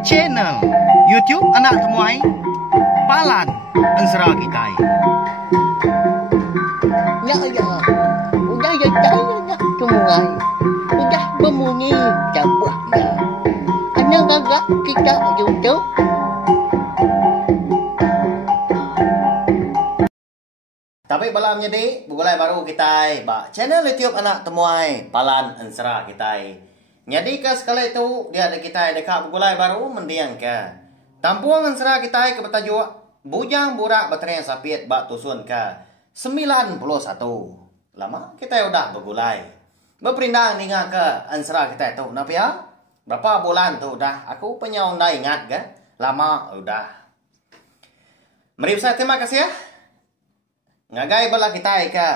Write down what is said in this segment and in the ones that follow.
Channel YouTube Anak Temuai Palan Ensera Kitai. Ya, udah ya nak temuai. Udah berbunyi cabutnya. Anak gagak kita YouTube. Tapi balam jadi begulai baru kita ba channel YouTube Anak Temuai Palan Ensera Kitai. Jadi ke sekali itu dia ada kita dekat begulai baru mendiang ke Tampuang Ensera Kitai ke bertajuk Bujang Burak Baterang Sapit Bak Tusun ke 91. Lama kita udah begulai. Berperindang ingat ke Ensera kita itu. Kenapa ya? Berapa bulan tu udah aku punya undang ingat ke? Lama udah. Mari saya terima kasih ya. Ngagai bala kita ke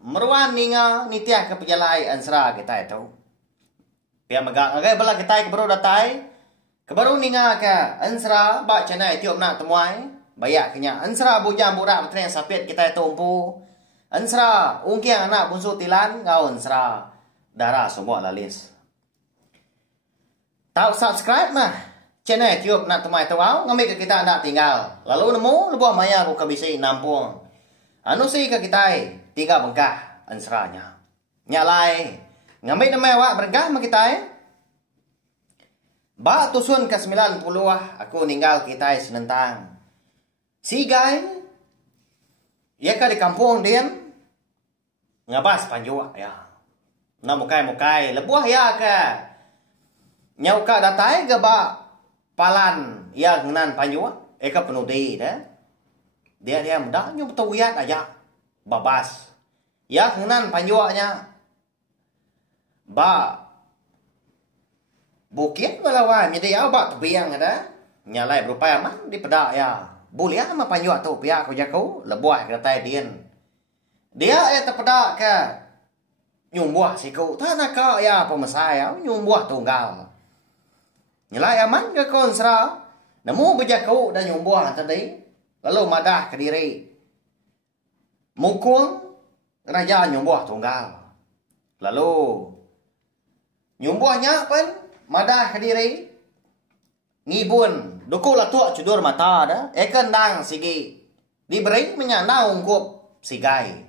meruan ninga nitiah ke pejalai Ensera kita itu. Pia megak ngagai bala kita ke baru datai ke baru ninga ke Ensera ba channel YouTube Nak Temuai bayak kenya Ensera Bujang Burak Baterang Sapit kita itu umpu. Ensera ungkiang anak bunsu tilan ngau Ensera darah semua lalis. Tahu subscribe mah channel YouTube Nak Temuai tu au ngambil ke kita nak tinggal. Lalu nemu lebuah maya ku kabisi nampung. Anu sih ke kita 3 bengkah Enseranya. Nyalai ngambil nama awak berengkah sama kita. Ba tusun ke 90 aku ninggal kita senentang. Si guy ya ka di kampung dia ngabas panjua ya. Na mukai lebuah ya ke. Nyau ka datai ke ba palan ya ngenan panjua eka penudi dah. Dia mudah nyu betul wiat aja babas ya kenan panjuanya ba bukit balawan jadi ya ba tebiang ada nyalai berupaya mah di pedak ya boleh ama panjua tu pihak aku jago lebuah kata dia terpedak ke nyumbuah siku tanah ka ya pemesai ya nyumbuah tunggal nyalai aman ke konsra nemu bejaku dan nyumbuah tadi. Lalu madah ke diri. Mukung raja nyumbuh tunggal. Lalu nyumbuhnya pun madah ke diri. Ngibun duku latuk cudur mata dah. Eken dang sigi. Diberi menyana ungkup sigai.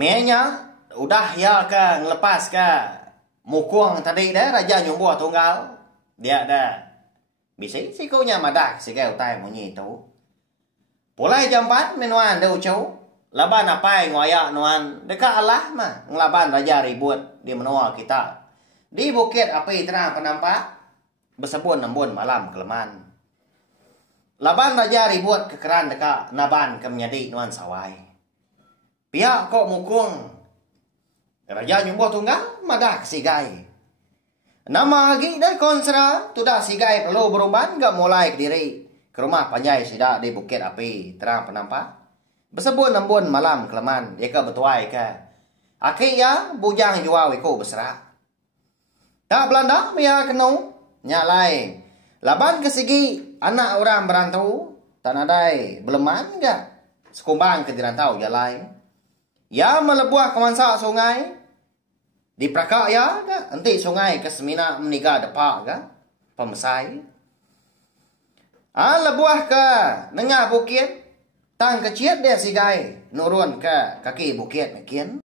Menya udah ya ke ngelepas ke mukung tadi dah raja nyumbuh tunggal. Dia dah. Bisa si kau nya madak si kau tai munyi tu. Pulai jam 4 menuan deu chau. Laban apai ngoyak nuan dekat Allah mah ngelaban raja ribut di menua kita. Di bukit api terang penampak bersebun embun malam keleman. Laban raja ribut kekeran dekat naban ke menjadi nuan sawai. Pihak kok mukung raja nyumbuh tunggal madak si gai. Nama lagi dari konsera tu dah sigai perlu beruban gak mulai ke diri ke rumah panjai sidak di bukit api terang penampak bersebun embun malam keleman dia ke betuai ke akhir ya bujang jual wiku berserak tak Belanda biar kenu nyalai laban ke segi anak orang berantau tak nadai beleman gak sekumbang ke dirantau jalai ya melebuah ke mansak sungai di prakak ya ke nanti sungai ke semina meniga depak ke pemesai lebuah ke nengah bukit tang kecil dia sigai nurun ke kaki bukit mekin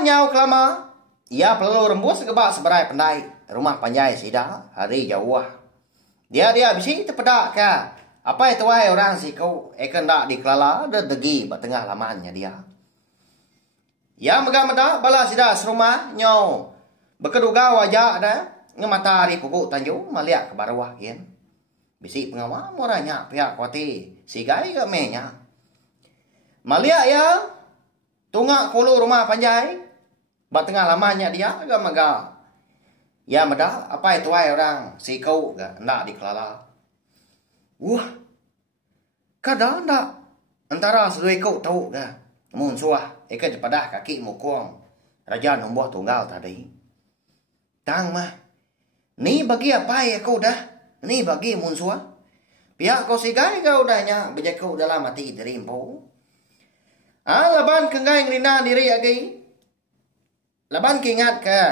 nyau kelama ia perlu rembus kebak seberai pendai rumah panjai sida hari jauh dia bisi terpedak ke apa itu wahai orang si kau dak dikelala de degi batengah lamannya dia. Ya megah-megah bala sida serumah nyau bekeduga wajah ada ngemata hari pukuk tanjung maliak ke barwah kian. Bisi pengawal murahnya pihak kuati sigai ke menya. Maliak ya tungak kulu rumah panjai bat tengah lamanya dia agak megah. Ya medah apa itu ai orang si kau gak ndak dikelala. Wah. Kadang ndak antara sedoi kau tahu gak. Mun suah eka jepadah kaki mukung raja nombuh tunggal tadi. Tang mah. Ni bagi apa ya kau dah? Ni bagi mun suah. Pihak kau sigai kau dahnya bejaku dalam mati diri empu. Laban kengai ngelina diri lagi. Laban kingat ke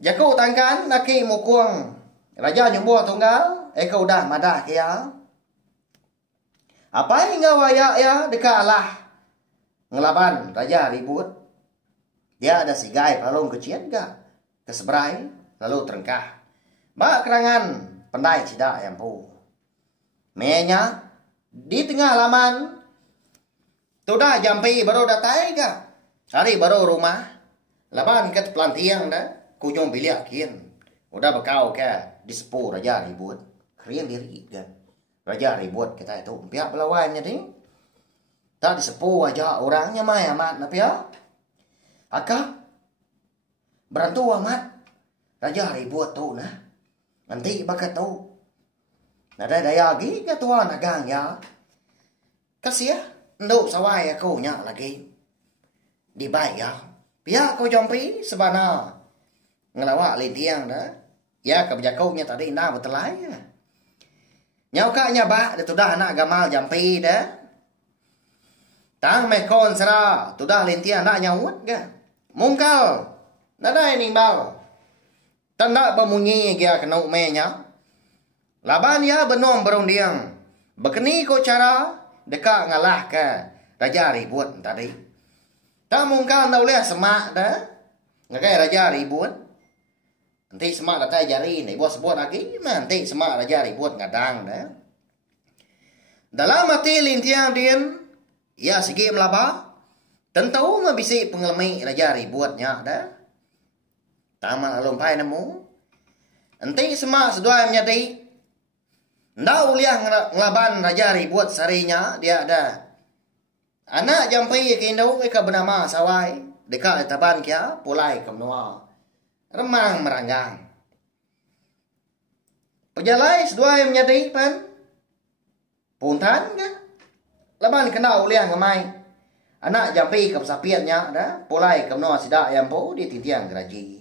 Jaku tangkan naki mukuang raja nyumbo tunggal eka udah madah kia. Apa yang ngawaya ya dekalah ngelaban raja ribut. Dia ada sigai palung kecian ga keseberai lalu terengkah. Mak kerangan pendai cidak yang pu. Menya di tengah laman tudah jampi baru datai ga. Hari baru rumah laban ke pelantiang dah. Kunyong biliak kian. Udah bekau ke di sepuh raja ribut. Kerian diri kan. Raja ribut kita itu. Pihak pelawannya ni. Tak di sepuh aja orangnya mai amat na pihak. Aka. Berantu amat. Raja ribut tu nah. Nanti bakat tu. Nada daya lagi ke tuan nagang ya. Kasih ya. Nduk sawai aku nyak lagi. Di baik ya. Pihak kau jampi sebana. Ngelawak lintiang dah. Ya kebijakaunya tadi na betelai ya. Nyau kaknya bak dia tudah nak gamal jampi dah. Tang mekon sera tudah lintiang nak nyawut ga. Mungkal. Nada ini bal. Tanda bemunyi dia kena menya. Laban ya benom berundiang. Bekeni ko cara dekat ngalah ke raja ribut tadi. Tak mungkal tau lihat semak dah. Ngakai raja ribut. Nanti semak datai jari ni buat sebut lagi. Nanti semak raja ribut ngadang dah. Dalam mati lintiang dian. Ya segi melaba. Tentu mabisi pengelmi raja ributnya dah. Taman alumpai nemu. Nanti semak sedua menyati. Ndak uliah ngelaban raja ribut sarinya. Dia ada. Anak jampi kindo ika bernama sawai. Dekat taban kia pulai kemnua. Remang meranggang. Pejalai sedua yang menyadi pan. Puntan kan. Laban kena uliah ngamai. Anak jampi ke pesapiatnya dah. Pulai kemnua sidak yang po di titiang geraji.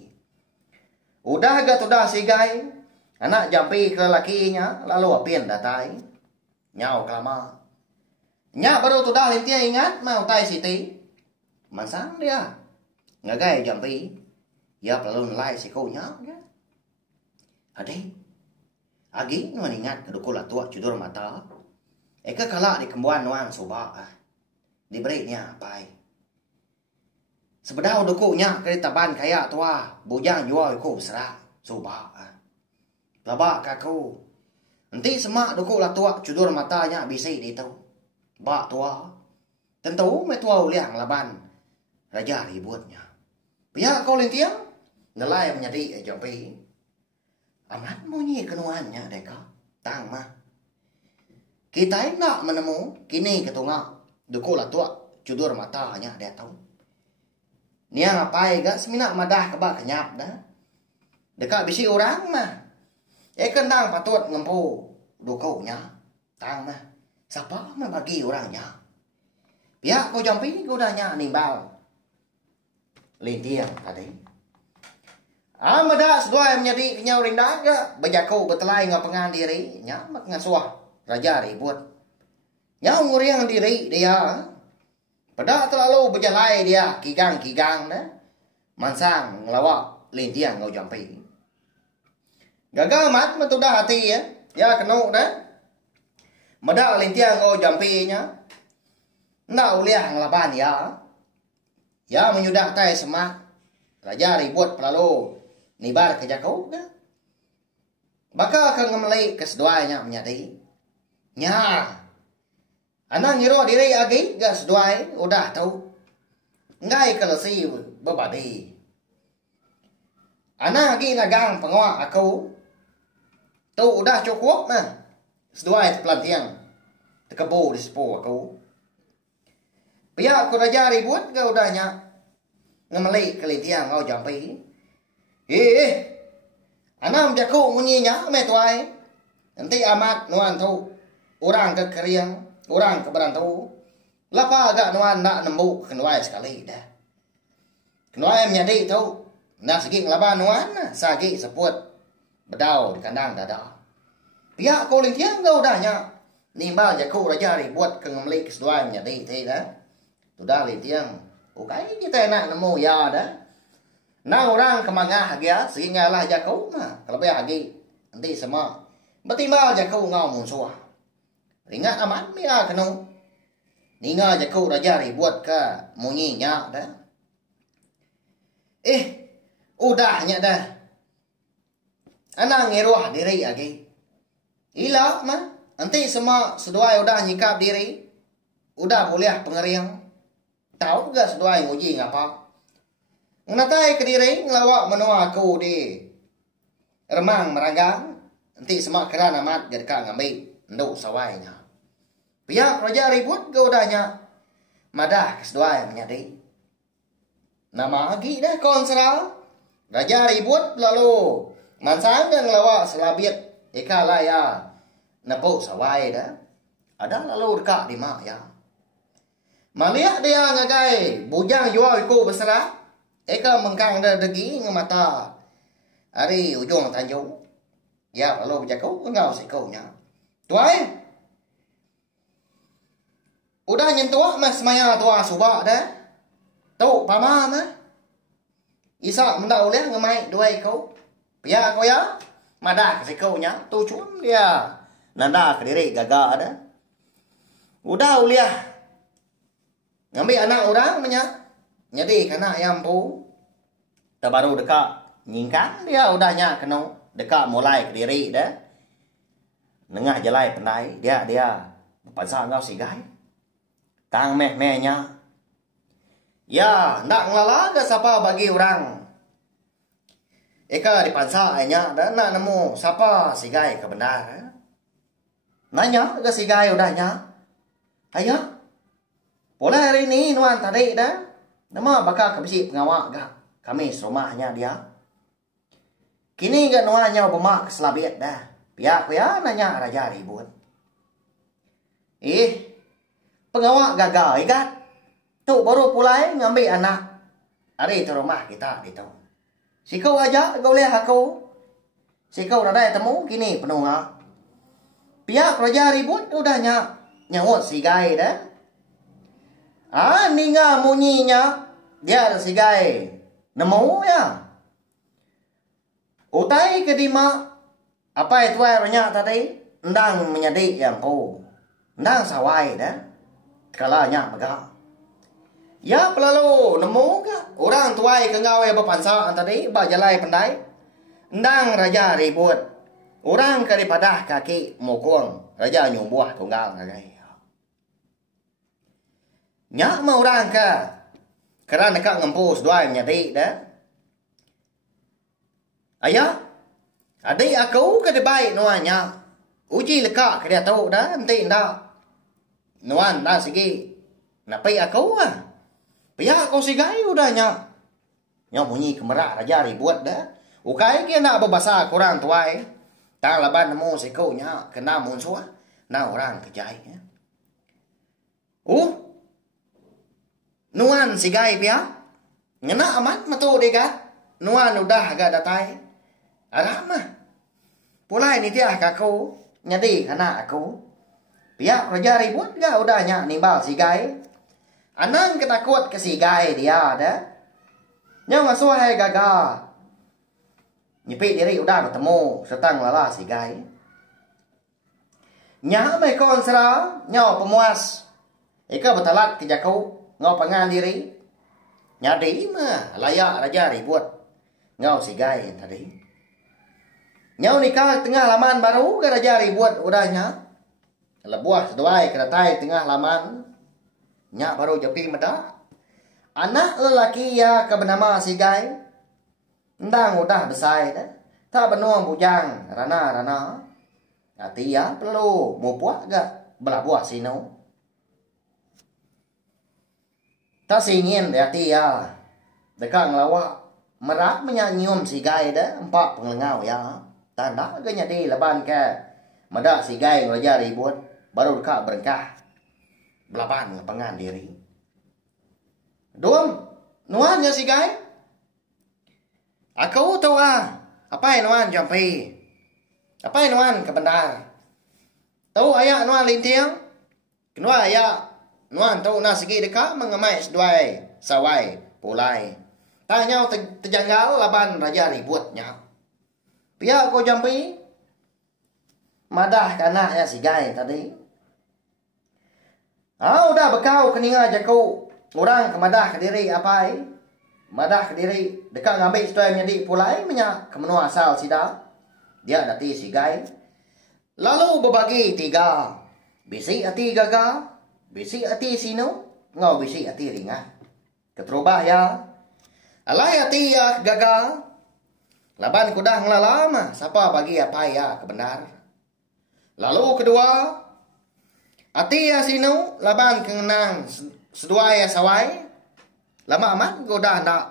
Udah agak tudah sigai. Anak jampi ke lakinya. Lalu apin datai. Nyau kelama. Nyak baru tudah lintia ingat. Mau tai siti. Mansang dia. Ngagai jampi. Ya perlu nilai si kau nyak. Adik. Agi nuan ingat kedukul atua cudur mata. Eka kalak di kembuan nuan soba. Diberinya apa. Sebedau dukuknya ke taban kaya tua. Bujang jual ku serak. Soba. Labak kaku. Nanti semak dukuk atua cudur matanya bisi di tu. Bak tua. Tentu metua uliang laban. Raja ributnya. Pihak kau lintiang. Ngelai menjadi jampi. Amat munyi kenuannya deka. Tang mah. Kita nak menemu. Kini ketungak. Dukul atua cudur matanya dia tahu. Niang apa gak seminak madah kebak kenyap dah. Dekat bisi orang mah. Kendang patut ngempu dukunya. Tang mah. Siapa mah bagi orangnya. Pihak kau jampi kau dah nyak nimbal. Lintiang tadi. Amada sedua yang menjadi kenyau rindah ke. Bejaku betelai ngapengan diri. Nyamak ngasuah. Raja ribut. Nyau nguriang diri dia. Pada terlalu berjalai dia. Kigang-kigang dah. Mansang ngelawak. Lintiang ngau jampi. Gagal mat metudah hati ya. Ya kenuk dah. Mada lintiang ngau jampi nya. Ndak uliah ngelaban ya. Ya menyudah tai semak. Raja ribut pelalu. Nibar kerja kau dah. Bakal akan ngemelai keseduanya menyadi. Nya. Anak ngiro diri agi gak seduai. Udah tahu. Ngai kelesi berbadi. Anak lagi nagang penguak aku. Tu udah cukup nah. Seduai pelantiang. Tekebu di sepuh aku. Pihak aku raja ribut gak udahnya. Ngemelai kelitiang mau jampi. Anam jaku munyinya metuai. Nanti amat nuan tu. Orang ke keriang. Orang ke berantu. Lapa agak nuan nak nembuk kenuai sekali dah. Kenuai menjadi tu. Nak segi ngelaba nuan. Sagi seput. Bedau di kandang dada. Pihak kau lintiang kau udahnya. Nimbal jaku raja ribut ke ngemelai keseduai menjadi. Tidak. Sudah lintiang. Ukai kita nak nemu ya dah. Nah orang kemangah dia sehingga lah jakau mah kalau bayar lagi nanti semua betimbal jakau ngau musuh. Ingat aman dia kenu. Ninga jakau raja buat ke munyinya dah. Udahnya dah. Anak ngeruah diri lagi. Ila mah nanti semua seduai udah nyikap diri. Udah boleh pengeriang. Tahu juga seduai nguji ngapa. Ngatai ke diri ngelawak menua aku di remang meranggang. Nanti semua keran amat jadi kak ngambil nduk sawainya. Pihak raja ribut ke udahnya. Madah keseduai menyadi. Nama lagi dah konseral. Raja ribut lalu mansang dan ngelawak selabit. Ika lah ya. Nepuk sawai dah. Ada lalu dekat di mak ya. Maliak dia ngagai. Bujang jual iku berserah. Eka mengkang dah degi ngemata. Hari ujung Tanjung. Ya lalu berjakau engau sikaunya. Tuai. Udah nyentuh mas semaya tua subak dah. Tuh pama mah. Isa mendak oleh ngemai dua ikau. Pia kau ya. Madah sikaunya. Tuh cun dia. Nanda ke diri gagak dah. Udah uliah. Ngambil anak orang punya. Jadi kena ayam pu. Tak baru dekat nyingkang dia udahnya kena dekat mulai ke diri dah. Nengah jelai pendai dia pasal ngau sigai. Tang meh-mehnya. Ya, nak ngelala ke siapa bagi orang. Eka dipansa nya dan nak nemu siapa sigai ke benar. Nanya ke sigai udahnya. Ayah. Boleh hari ini nuan tadi dah. Nama bakal kebisi pengawak gak. Kami serumahnya dia. Kini gak nuannya bermak keselabit dah. Pihak ya nanya raja ribut. Pengawak gagal ikat. Tu baru pulai ngambil anak. Hari itu rumah kita gitu. Si kau aja kau lihat aku. Si kau dah temu kini penuh ngak. Pihak raja ribut udahnya nyawut si gai dah. Ni nga munyinya. Dia ada si gai. Nemu ya. Utai ke dima. Apa itu banyak tadi? Ndang menyadik yang ku. Ndang sawai dah. Kalanya megah. Ya pelalu nemu ke. Orang tuai ke ngawai berpansa tadi. Bajalai pendai. Ndang raja ribut. Orang daripada kaki mukung. Raja nyumbuah tunggal kagai. Nyak mau orang ke. Kerana kak ngempus dua menyadik dah. Ayah. Adik aku ke baik nuannya. Uji lekak ke dia tahu dah. Nanti ndak. Nuan dah segi. Napai aku lah. Pihak aku sigai udahnya. Yang bunyi kemerak raja ribut dah. Ukai kia nak berbahasa kurang tuai. Tak laban nemu sikaunya. Kena munsua. Nah orang kejai. Nuan sigai pihak. Ngena amat matu dekat. Nuan udah agak datai. Aram mah. Pulai ni tiah kaku. Nyadi kena aku. Pihak raja ribut gak udahnya nimbal sigai. Anang ketakut ke sigai dia dah. Yang ngasuhai gagal. Nyepik diri udah ketemu. Setang lala sigai. Nya mai kon sera. Nyaw pemuas. Ika betalat ke jakau. Ngau pangan diri. Nyadi mah layak raja ribut. Ngau sigai tadi. Nyau nikah tengah laman baru ke raja ribut udahnya. Lebuah seduai kedatai tengah laman. Nyak baru jepi medak. Anak lelaki ya ke bernama sigai. Ndang udah besai dah. Tak benuang bujang rana-rana. Hati ya perlu mupuak gak belabuah sino. Tak singin hati ya. Dekat ngelawak. Merak menyanyium sigai dah. Empat pengelengau ya. Tanda ke nyadi leban ke. Medak sigai ngeraja ribut. Baru dekat berengkah. Belaban ngepengan diri. Dum. Nuannya sigai. Aku tahu apa yang nuan jampi. Apa yang nuan kebenar. Tahu ayah nuan lintiang. Kenua ayah. Nuan tahu nak segi dekat mengemai seduai. Sawai. Pulai. Tanya terjanggal laban raja ributnya. Pihak ko jampi madah kana ya si gai tadi. Udah bekau keninga jaku orang kemadah ke diri apa madah ke diri dekat ngambil setuai menjadi pulai menyak kemenua asal sida. Dia dati si gai. Lalu berbagi 3. Bisi ati gaga, bisi ati sino, ngau bisi ati ringan. Keterubah ya. Alai ati ya gaga. Laban kudah ngelalama, siapa bagi apa ya kebenar. Lalu kedua, ati ya sino, laban kenang sedua ya sawai. Lama amat kudah nak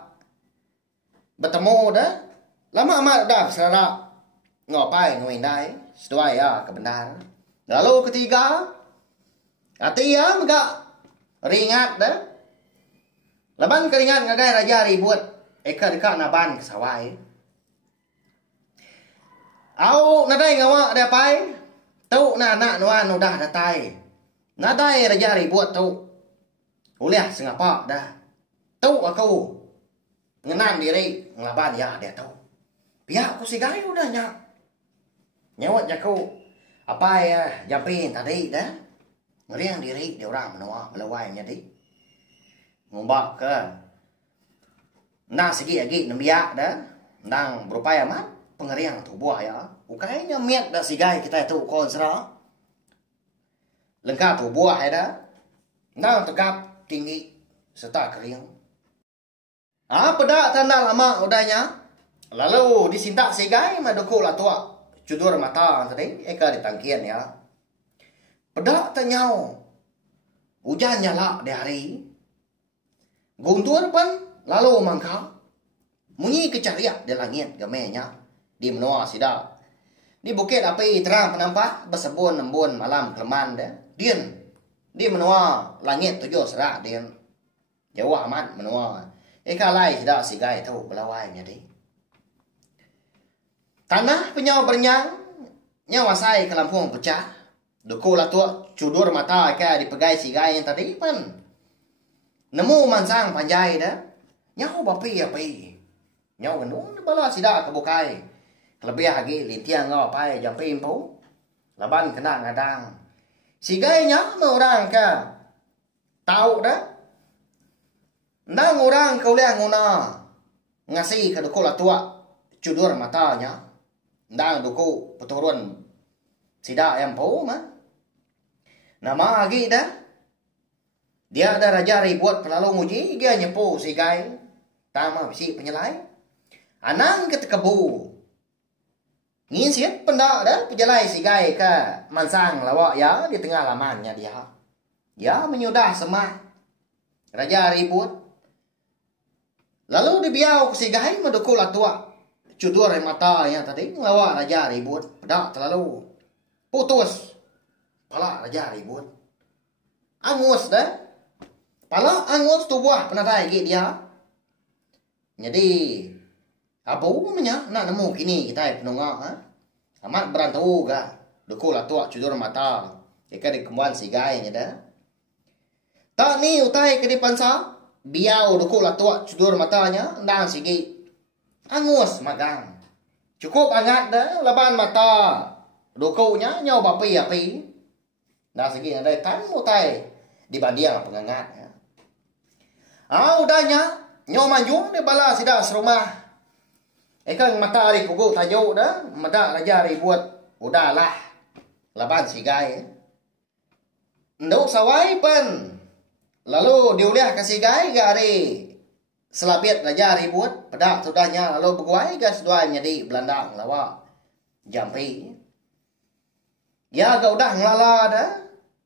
bertemu dah. Lama amat dah serak ngopai ngwindai, sedua ya kebenar. Lalu ketiga, ati ya megak ringat dah. Laban keringat ngagai raja ribut, eka dekat naban ke sawai. Au nadai ngawa ada pai. Tau na anak nuan udah datai. Nadai raja ribut tau. Uliah sengapa dah. Tau aku ngenang diri ngelaban ya dia tau. Pihak aku si gai udah nyak. Nyawat jaku apa ya jampin tadi dah. Ngeriang diri dia orang menua melawai jadi. Ngombak ke. Nang segi lagi nembiak dah. Nang berupaya mat. Pengeriang tu buah ya. Ukainya miat dah si gai kita tu konsra. Lengkap tu buah ya dah. Nang tegap tinggi serta kering. Pedak tanda lama udahnya. Lalu disintak si gai madukul lah tua. Cudur mata tadi eka ditangkian ya. Pedak tanyau. Hujan nyala di hari. Guntur pun lalu mangka. Munyi kecariak di langit gamenya. Di menua sida. Di bukit api terang penampak bersebun embun malam keleman dah. Dian. Di menua langit 7 serak dian. Jauh amat menua. Eka lai sida si gai tahu belawai jadi. Tanah penyau bernyang. Nyawa sai ke lampung pecah. Duku latuk cudur mata eka dipegai si gai yang tadi pun. Nemu mansang panjai dah. Nyau bapi api. Nyau genung bala sida kebukai. Lebih lagi lintiang ngau pai jampin pun. Laban kena ngadang. Si gainya orang ke. Tahu dah. Nang orang kau liang nguna. Ngasih ke duku latua. Cudur matanya. Nang duku peturun. Sida yang pun mah. Nama lagi dah. Dia ada raja ribut pelalu muji. Dia nyepu si gai. Tama bisi penyelai. Anang ketekebu. Ngin siap pendak dah pejalai si gai ke mansang lawak ya di tengah lamannya dia. Ya menyudah semak. Raja ribut. Lalu dibiau ke si gai mendukul atua. Cudur mata yang tadi lawak raja ribut. Pedak terlalu. Putus. Pala raja ribut. Angus dah. Pala angus tu buah penatai git dia. Jadi apa umumnya nak nemu kini kita penungak amat berantau ga dukul atua cudur mata eka di kembuan si gai nya dah tak ni utai ke di pansa biau dukul atua cudur matanya ndang sigi angus magang cukup angat dah laban mata dukulnya nyau bapi api ndang sigi ada tan utai dibanding pengangat udahnya nyau manjung di bala sida serumah. Ekang mata ari kugu tajuk dah. Mada raja ribut. Udahlah. Laban si gai. Nduk sawai pen. Lalu diuliah ke si gai gari. Selapit raja ribut. Pedak sudahnya. Lalu berguai ke seduanya di Belandang lawa. Jampi. Ya agak udah ngelala dah.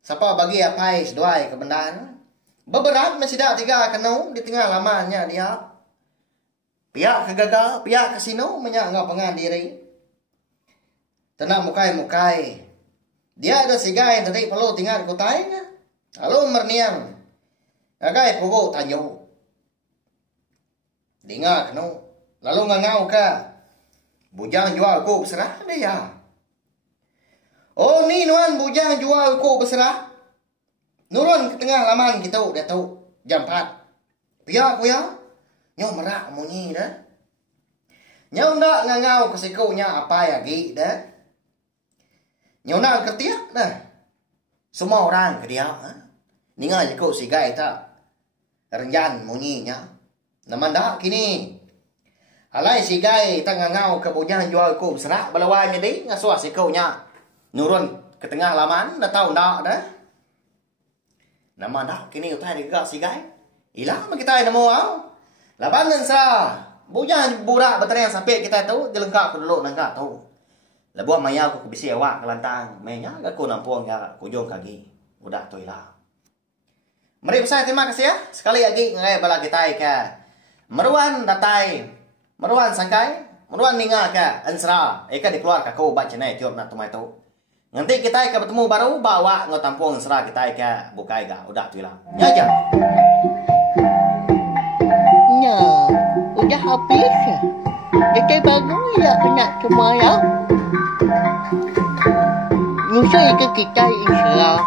Siapa bagi apai seduai kebenaran. Beberat masih dah 3 kenau di tengah lamanya dia. Pihak kegagal, pihak kasino menyangka pengan diri. Tenang mukai-mukai. Dia ada si gai tadi perlu tinggal kutai. Lalu merniang. Gai pugu tanyo. Dengar kenu. Lalu ngangau ke. Bujang jual ku berserah dia. Oh ni nuan bujang jual ku berserah. Nurun ke tengah laman kita dia tahu jam 4. Pihak ku ya. Nyo merak munyi dah. Nyo nak ngangau ke sikunya apa ya gi dah. Nyo nak ketiak dah. Semua orang ke dia. Ninga je kau sigai tak. Renjan munyi nya. Naman dah kini. Alai sigai tak ngangau ke bujang jual ku serak balawan jadi ngasua sikunya. Nurun ke tengah laman dah tahu dak dah. Nama dah kini utai digak sigai. Ilah kita nemu au. Laban dan serah. Bujang burak berteriak sampai kita tahu dilengkap ku dulu nangka tahu. Labuah maya ku bisi awak kelantang. Menya aku nampuang ya kujung kaki. Udah tu ilah. Mari besar terima kasih ya. Sekali lagi ngai bala kita ke. Meruan datai. Meruan sangkai. Meruan ninga ke. Ansra. Eka dikeluar ke kau baca naik tiup nak tumai tu. Nanti kita ke bertemu baru bawa ngotampung ansra kita ke bukai ga. Udah tu ilah. Nyaja. Ya, udah habis. Jadi baru ya nak semua ya. Nyusui ke kita insya